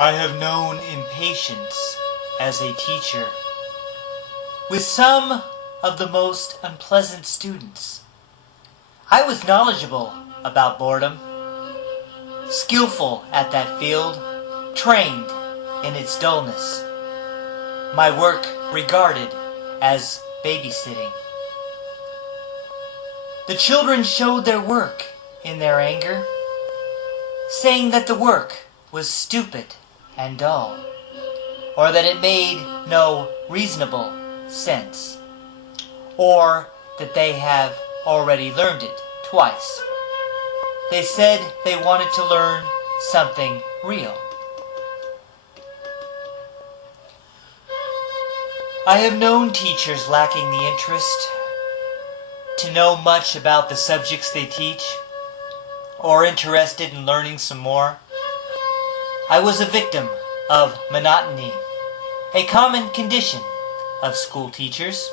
I have known impatience as a teacher with some of the most unpleasant students. I was knowledgeable about boredom, skillful at that field, trained in its dullness. My work regarded as babysitting. The children showed their work in their anger, saying that the work was stupid and dull, or that it made no reasonable sense, or that they have already learned it twice. They said they wanted to learn something real. I have known teachers lacking the interest to know much about the subjects they teach, or interested in learning some more. I was a victim of monotony, a common condition of school teachers.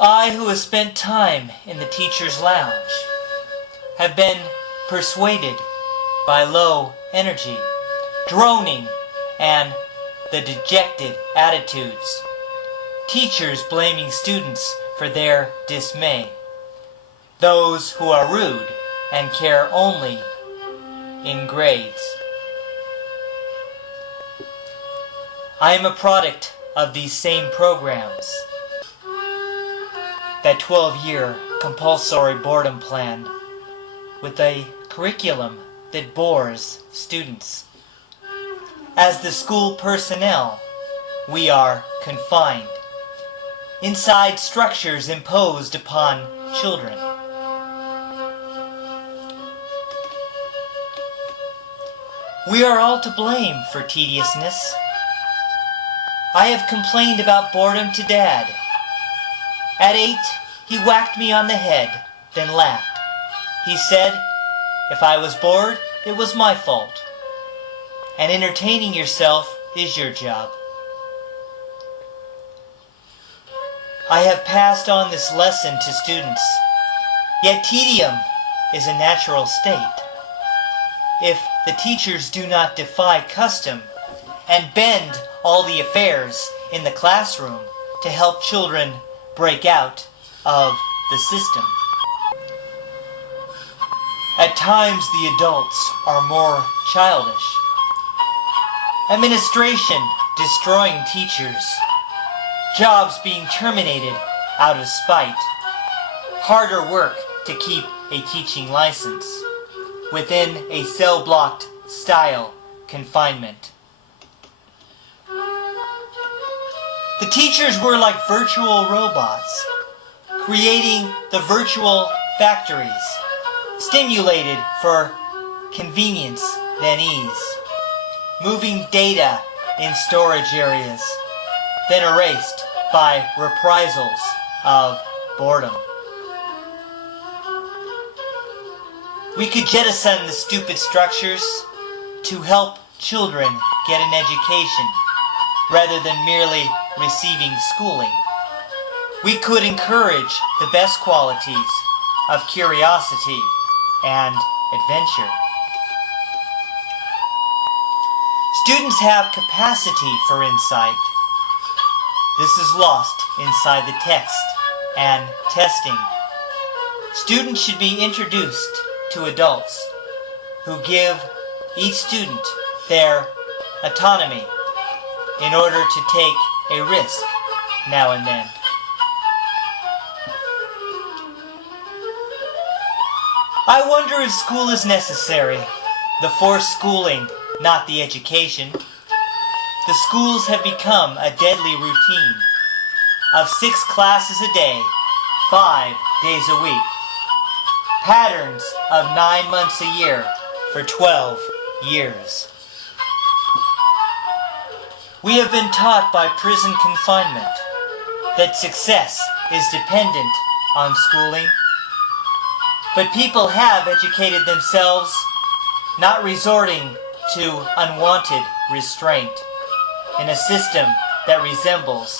I, who have spent time in the teacher's lounge, have been persuaded by low energy, droning, and the dejected attitudes, teachers blaming students for their dismay, those who are rude and care only in grades. I am a product of these same programs. That 12-year compulsory boredom plan with a curriculum that bores students. As the school personnel, we are confined inside structures imposed upon children. We are all to blame for tediousness. I have complained about boredom to Dad. At 8, he whacked me on the head, then laughed. He said, if I was bored, it was my fault, and entertaining yourself is your job. I have passed on this lesson to students, yet tedium is a natural state. If the teachers do not defy custom and bend all the affairs in the classroom to help children break out of the system. At times the adults are more childish. Administration destroying teachers, jobs being terminated out of spite, harder work to keep a teaching license within a cell-blocked style confinement. The teachers were like virtual robots, creating the virtual factories, stimulated for convenience than ease, moving data in storage areas, then erased by reprisals of boredom. We could jettison the stupid structures to help children get an education rather than merely receiving schooling. We could encourage the best qualities of curiosity and adventure. Students have capacity for insight. This is lost inside the text and testing. Students should be introduced to adults who give each student their autonomy in order to take a risk now and then. I wonder if school is necessary, the forced schooling, not the education. The schools have become a deadly routine of 6 classes a day, 5 days a week. Patterns of 9 months a year for 12 years. We have been taught by prison confinement that success is dependent on schooling. But people have educated themselves, not resorting to unwanted restraint in a system that resembles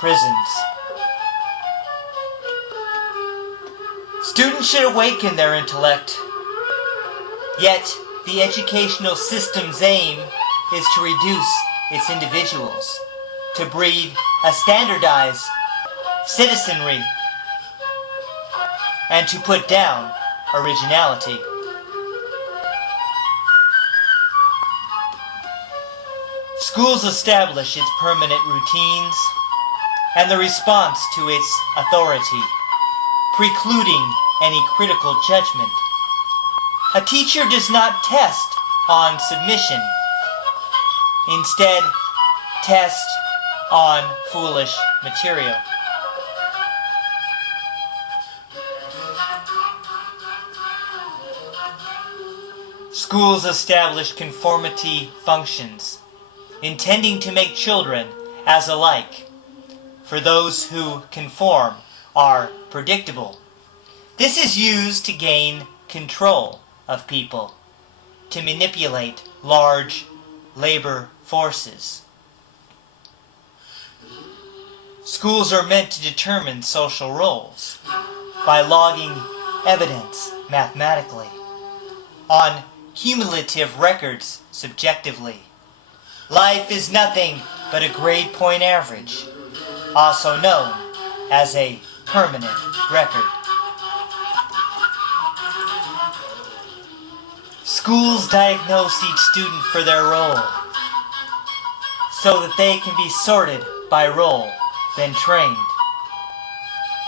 prisons. Students should awaken their intellect, yet the educational system's aim is to reduce its individuals, to breed a standardized citizenry, and to put down originality. Schools establish its permanent routines and the response to its authority, precluding any critical judgment. A teacher does not test on submission. Instead, test on foolish material. Schools establish conformity functions, intending to make children as alike, for those who conform are predictable. This is used to gain control of people, to manipulate large labor forces. Schools are meant to determine social roles by logging evidence mathematically, on cumulative records subjectively. Life is nothing but a grade point average, also known as a permanent record. Schools diagnose each student for their role, so that they can be sorted by role, then trained.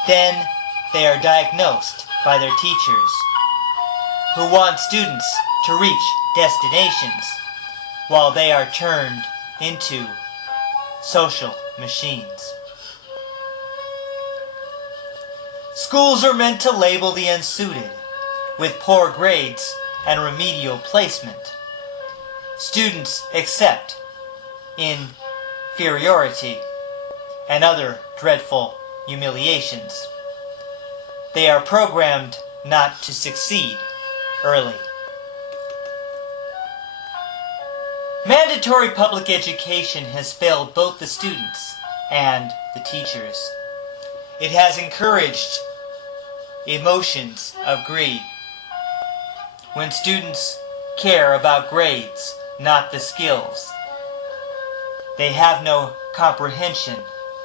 Then they are diagnosed by their teachers, who want students to reach destinations, while they are turned into social machines. Schools are meant to label the unsuited with poor grades and remedial placement. Students accept inferiority and other dreadful humiliations. They are programmed not to succeed early. Mandatory public education has failed both the students and the teachers. It has encouraged emotions of greed. When students care about grades, not the skills, they have no comprehension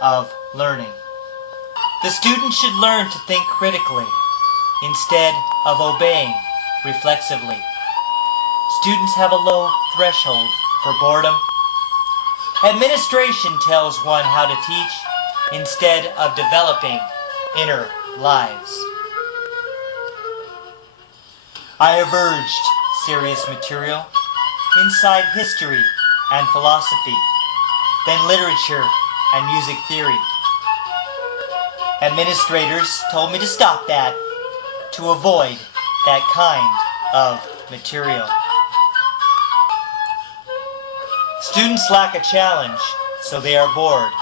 of learning. The student should learn to think critically instead of obeying reflexively. Students have a low threshold for boredom. Administration tells one how to teach instead of developing inner lives. I have urged serious material inside history and philosophy, then literature and music theory. Administrators told me to stop that, to avoid that kind of material. Students lack a challenge, so they are bored.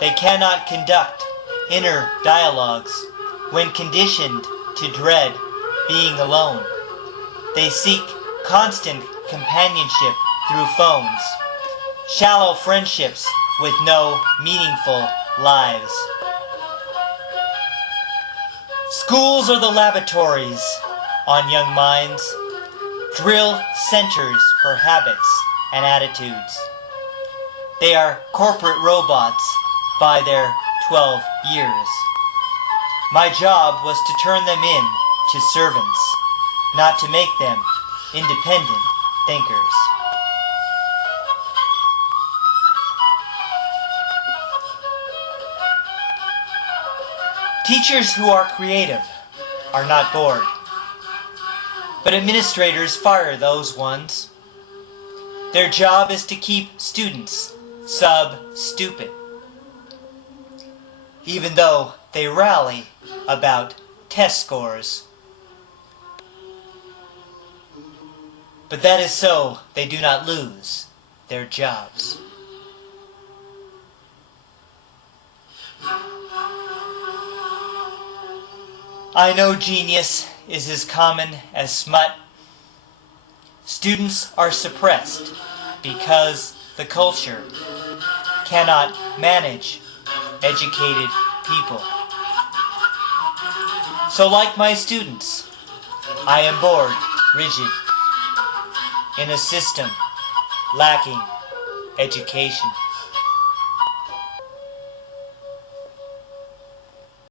They cannot conduct inner dialogues when conditioned to dread being alone. They seek constant companionship through phones, shallow friendships with no meaningful lives. Schools are the laboratories on young minds, drill centers for habits and attitudes. They are corporate robots by their 12 years. My job was to turn them in to servants, not to make them independent thinkers. Teachers who are creative are not bored, but administrators fire those ones. Their job is to keep students sub-stupid, even though they rally about test scores. But that is so they do not lose their jobs. I know genius is as common as smut. Students are suppressed because the culture cannot manage educated people. So like my students, I am bored, rigid, in a system lacking education.